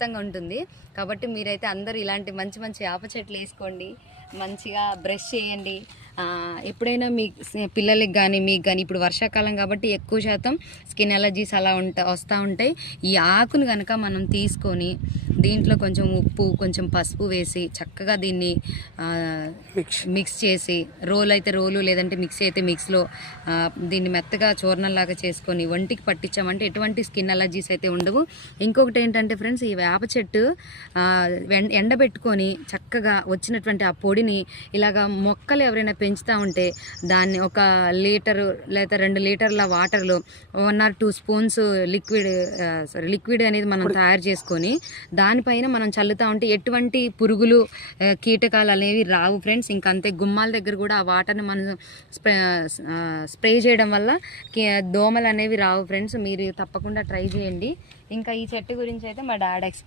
ఖచ్చితంగా ఉంటుంది. కాబట్టి మీరైతే అందరూ ఇలాంటి మంచి మంచి వేప చెట్లు వేసుకోండి, మంచిగా బ్రష్ చేయండి. ఎప్పుడైనా మీ పిల్లలకి కానీ మీకు కానీ ఇప్పుడు వర్షాకాలం కాబట్టి ఎక్కువ శాతం స్కిన్ అలర్జీస్ అలా వస్తూ ఉంటాయి. ఈ ఆకును కనుక మనం తీసుకొని దీంట్లో కొంచెం ఉప్పు కొంచెం పసుపు వేసి చక్కగా దీన్ని మిక్స్ చేసి రోల్ అయితే రోలు లేదంటే మిక్సీ అయితే మిక్స్లో దీన్ని మెత్తగా చూర్ణంలాగా చేసుకొని ఒంటికి పట్టించామంటే ఎటువంటి స్కిన్ అలర్జీస్ అయితే ఉండవు. ఇంకొకటి ఏంటంటే ఫ్రెండ్స్, ఈ వేప చెట్టు ఎండబెట్టుకొని చక్కగా వచ్చినటువంటి ఆ పొడిని ఇలాగా మొక్కలు ఎవరైనా పెంచుతూ ఉంటే దాన్ని 1 లీటరు లేదా 2 లీటర్ల వాటర్లో 1 or 2 స్పూన్స్ లిక్విడ్ అనేది మనం తయారు చేసుకొని దానిపైన మనం చల్లుతూ ఉంటే ఎటువంటి పురుగులు కీటకాలు అనేవి రావు ఫ్రెండ్స్. ఇంకంతే గుమ్మాల దగ్గర కూడా ఆ వాటర్ని మనం స్ప్రే చేయడం వల్ల దోమలు అనేవి రావు ఫ్రెండ్స్. మీరు తప్పకుండా ట్రై చేయండి. ఇంకా ఈ చెట్టు గురించి అయితే మా డాడ్